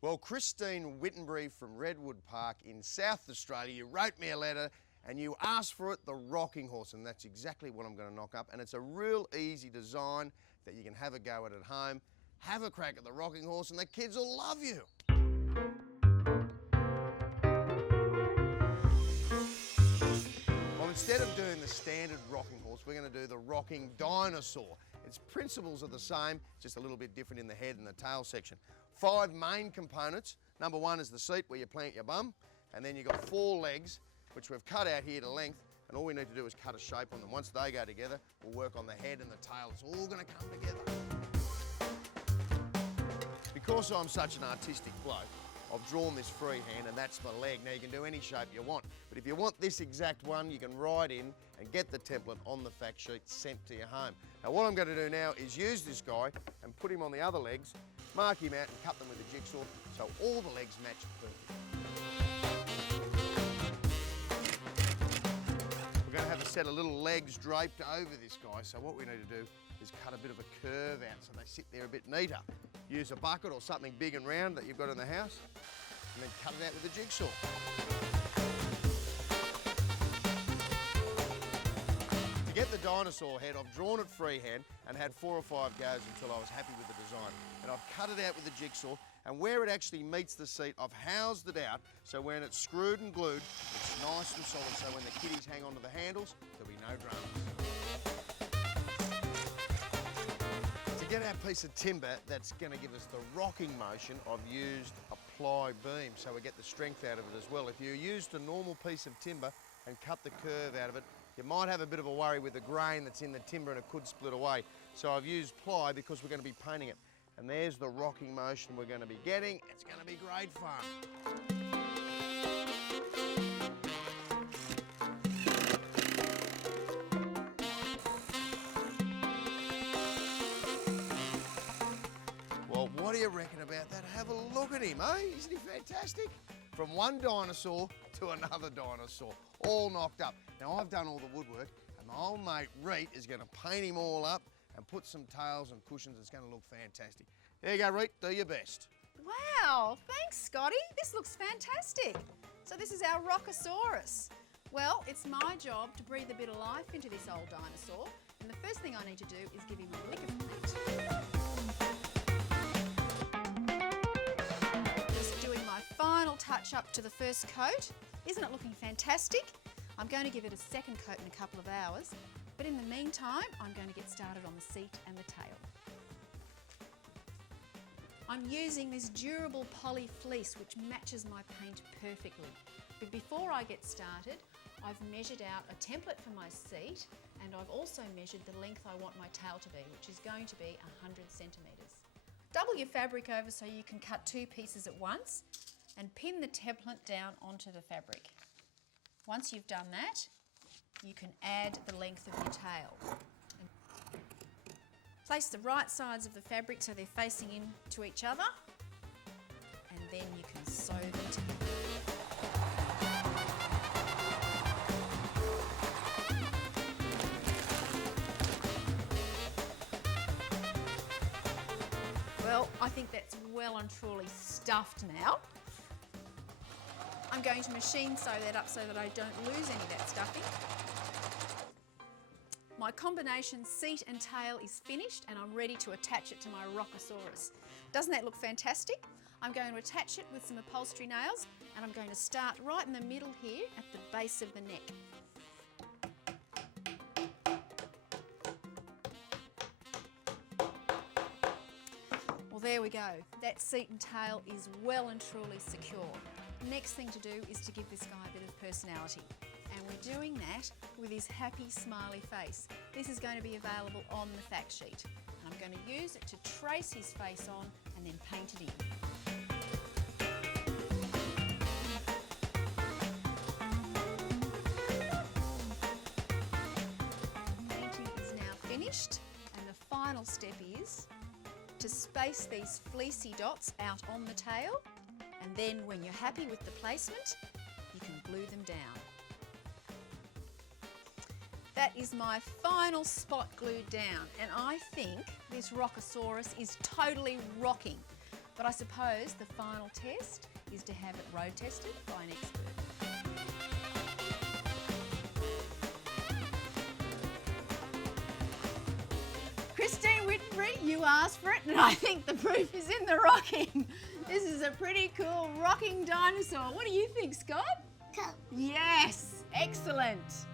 Well, Christine Wittenbury from Redwood Park in South Australia, you wrote me a letter and you asked for it, the rocking horse, and that's exactly what I'm going to knock up. And it's a real easy design that you can have a go at home. Have a crack at the rocking horse and the kids will love you. Well, instead of doing the standard rocking horse, we're going to do the rocking dinosaur. Its principles are the same, just a little bit different in the head and the tail section. 5 main components. Number 1 is the seat where you plant your bum, and then you've got 4 legs, which we've cut out here to length, and all we need to do is cut a shape on them. Once they go together, we'll work on the head and the tail. It's all going to come together. Because I'm such an artistic bloke, I've drawn this freehand and that's my leg. Now you can do any shape you want, but if you want this exact one, you can write in and get the template on the fact sheet sent to your home. Now what I'm going to do now is use this guy and put him on the other legs, mark him out and cut them with a jigsaw so all the legs match perfectly. We're going to have a set of little legs draped over this guy, so what we need to do is cut a bit of a curve out so they sit there a bit neater. Use a bucket or something big and round that you've got in the house and then cut it out with a jigsaw. To get the dinosaur head, I've drawn it freehand and had 4 or 5 goes until I was happy with the design. And I've cut it out with a jigsaw, and where it actually meets the seat, I've housed it out so when it's screwed and glued, it's nice and solid, so when the kiddies hang onto the handles, there'll be no dramas. To get our piece of timber that's going to give us the rocking motion, I've used a ply beam so we get the strength out of it as well. If you used a normal piece of timber and cut the curve out of it, you might have a bit of a worry with the grain that's in the timber and it could split away. So I've used ply because we're going to be painting it. And there's the rocking motion we're going to be getting. It's going to be great fun. Well, what do you reckon about that? Have a look at him, eh? Isn't he fantastic? From one dinosaur to another dinosaur, all knocked up. Now, I've done all the woodwork, and my old mate Reet is going to paint him all up and put some tails and cushions. It's going to look fantastic. There you go, Reet, do your best. Wow, thanks, Scotty. This looks fantastic. So this is our Rockosaurus. Well, it's my job to breathe a bit of life into this old dinosaur, and the first thing I need to do is give him a lick of paint. Just doing my final touch up to the first coat. Isn't it looking fantastic? I'm going to give it a second coat in a couple of hours, but in the meantime, I'm going to get started on the seat and the tail. I'm using this durable poly fleece which matches my paint perfectly. But before I get started, I've measured out a template for my seat, and I've also measured the length I want my tail to be, which is going to be 100 centimetres. Double your fabric over so you can cut 2 pieces at once and pin the template down onto the fabric. Once you've done that, you can add the length of your tail. Place the right sides of the fabric so they're facing into each other, and then you can sew them together. Well, I think that's well and truly stuffed now. I'm going to machine sew that up so that I don't lose any of that stuffing. My combination seat and tail is finished and I'm ready to attach it to my Rockosaurus. Doesn't that look fantastic? I'm going to attach it with some upholstery nails, and I'm going to start right in the middle here at the base of the neck. Well, there we go. That seat and tail is well and truly secure. Next thing to do is to give this guy a bit of personality. And we're doing that with his happy, smiley face. This is going to be available on the fact sheet. And I'm going to use it to trace his face on and then paint it in. Painting is now finished, and the final step is to space these fleecy dots out on the tail, and then when you're happy with the placement, you can glue them down. That is my final spot glued down, and I think this Rockosaurus is totally rocking. But I suppose the final test is to have it road tested by an expert. Christine Whitbury, you asked for it, and I think the proof is in the rocking. This is a pretty cool rocking dinosaur. What do you think, Scott? Cool. Yes, excellent.